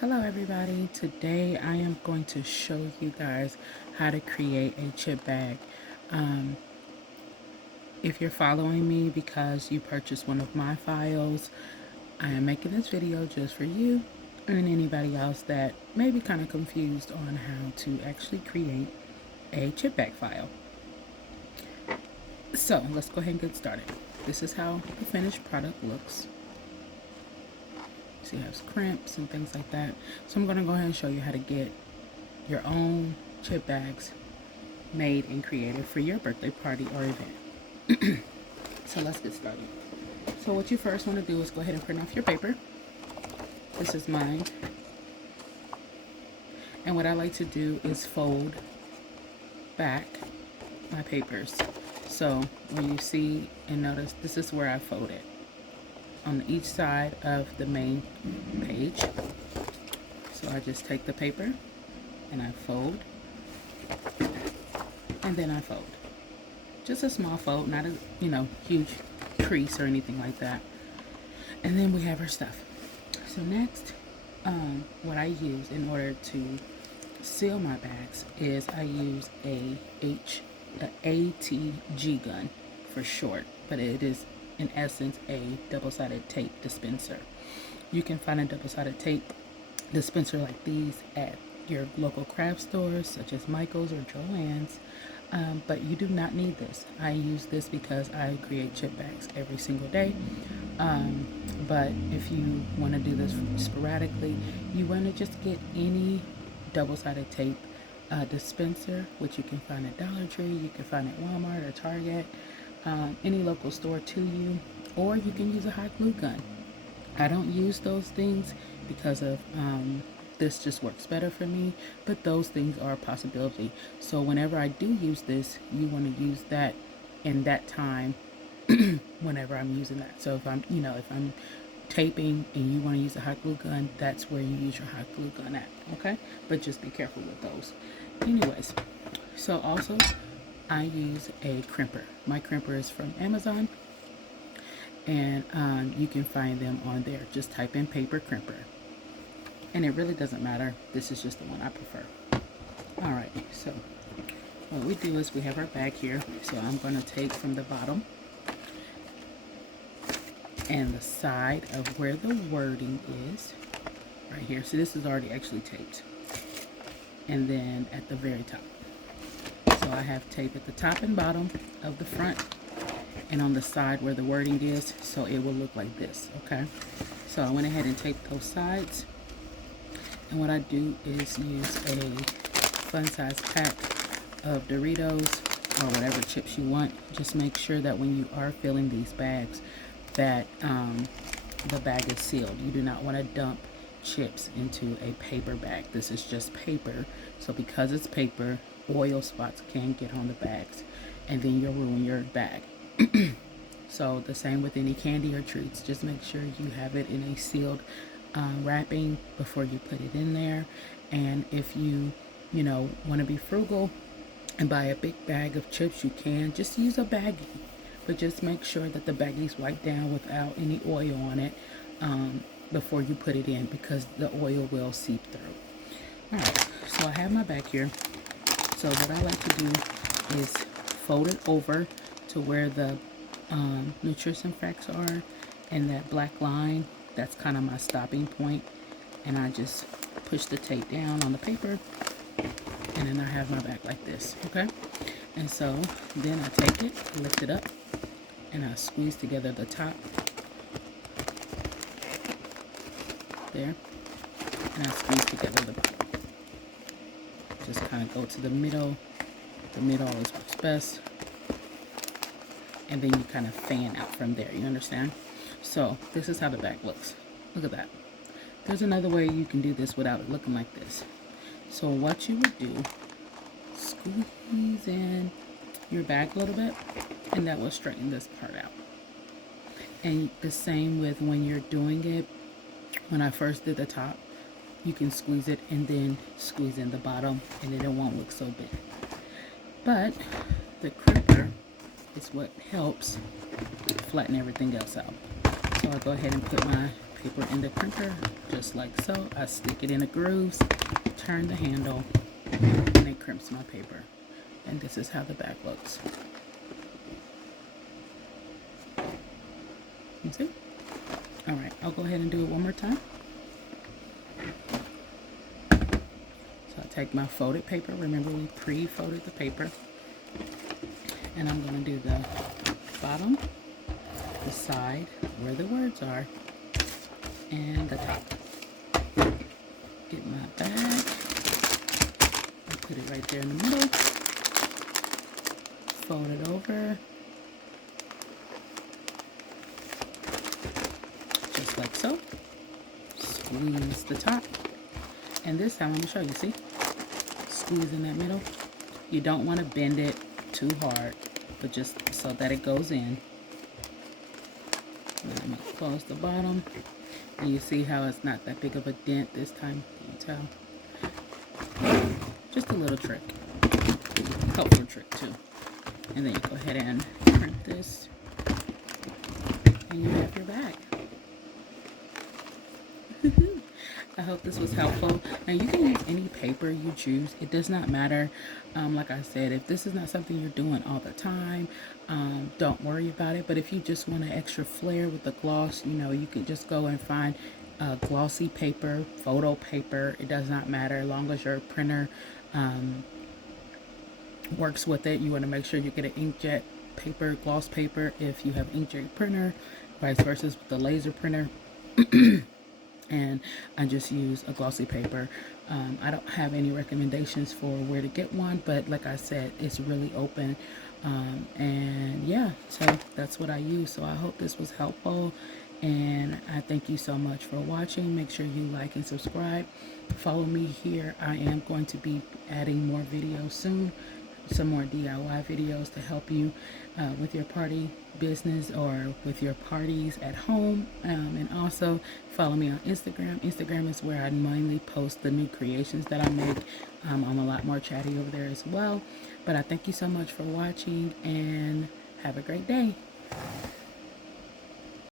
Hello everybody, today I am going to show you guys how to create a chip bag. Um, if you're following me because you purchased one of my files, I am making this video just for you and anybody else that may be kind of confused on how to actually create a chip bag file. So let's go ahead and get started. This is how the finished product looks. So you have crimps and things like that. So I'm going to go ahead and show you how to get your own chip bags made and created for your birthday party or event. So let's get started. So what you first want to do is go ahead and print off your paper. This is mine. And what I like to do is fold back my papers. So when you see and notice, this is where I fold it. On each side of the main page. So I just take the paper and I fold, and then I fold. Just a small fold, not a huge crease or anything like that. And then we have our stuff. So next, what I use in order to seal my bags is I use a ATG gun for short, but it is in essence a double-sided tape dispenser. You can find a double-sided tape dispenser like these at your local craft stores such as Michael's or Joann's, but you do not need this. I use this because I create chip bags every single day, but if you want to do this sporadically, you want to just get any double-sided tape dispenser, which you can find at Dollar Tree, you can find at Walmart or Target, any local store to you, or you can use a hot glue gun. I don't use those things because of this just works better for me, but those things are a possibility. So whenever I do use this, you want to use that in that time whenever I'm using that. So if I'm taping and you want to use a hot glue gun, that's where you use your hot glue gun at, okay? But just be careful with those. Anyways, so also I use a crimper. My crimper is from Amazon, and you can find them on there. Just type in paper crimper, and it really doesn't matter. This is just the one I prefer. All right, so what we do is we have our bag here. So I'm going to take from the bottom and the side of where the wording is right here. So this is already actually taped, and then at the very top. So I have tape at the top and bottom of the front and on the side where the wording is, so it will look like this, okay? So I went ahead and taped those sides, and what I do is use a fun size pack of Doritos or whatever chips you want. Just make sure that when you are filling these bags that the bag is sealed. You do not want to dump chips into a paper bag. This is just paper, so because it's paper, oil spots can get on the bags and then you'll ruin your bag. So the same with any candy or treats. Just make sure you have it in a sealed wrapping before you put it in there. And if you want to be frugal and buy a big bag of chips, you can just use a baggie, but just make sure that the baggie's wiped down without any oil on it before you put it in, because the oil will seep through. Alright, so I have my bag here. So what I like to do is fold it over to where the nutrition facts are, and that black line, that's kind of my stopping point, and I just push the tape down on the paper, and then I have my bag like this, okay? And so then I take it, lift it up, and I squeeze together the top there, and I squeeze together the bottom. Just kind of go to the middle. The middle always works best. And then you kind of fan out from there, you understand? So this is how the bag looks. Look at that. There's another way you can do this without it looking like this. So what you would do, squeeze in your bag a little bit, and that will straighten this part out. And the same with when you're doing it. When I first did the top, you can squeeze it and then squeeze in the bottom, and then it won't look so big. But the crimper is what helps flatten everything else out. So I'll go ahead and put my paper in the crimper, just like so. I stick it in the grooves, turn the handle, and it crimps my paper. And this is how the back looks. You see? All right, I'll go ahead and do it one more time. So I take my folded paper. Remember, we pre-folded the paper. And I'm going to do the bottom, the side where the words are, and the top. Get my bag. I put it right there in the middle. Fold it over. Just like so. Squeeze the top. And this time, let me show you, see? Squeeze in that middle. You don't want to bend it too hard, but just so that it goes in. And I'm going to close the bottom. And you see how it's not that big of a dent this time. Can you tell? Just a little trick. Helpful trick too. And then you go ahead and print this. And you have your bag. I hope this was helpful. Now you can use any paper you choose. It does not matter. Like I said, if this is not something you're doing all the time, don't worry about it. But if you just want an extra flair with the gloss, you know, you can just go and find glossy paper, photo paper. It does not matter, as long as your printer works with it. You want to make sure you get an inkjet paper, gloss paper if you have inkjet printer, vice versa with the laser printer. And I just use a glossy paper. I don't have any recommendations for where to get one, but like I said, it's really open. And yeah, so that's what I use. So I hope this was helpful, and I thank you so much for watching. Make sure you like and subscribe. Follow me here. I am going to be adding more videos soon, some more DIY videos to help you with your party business or with your parties at home. And also follow me on Instagram. Instagram is where I mainly post the new creations that I make. I'm a lot more chatty over there as well. But I thank you so much for watching, and have a great day.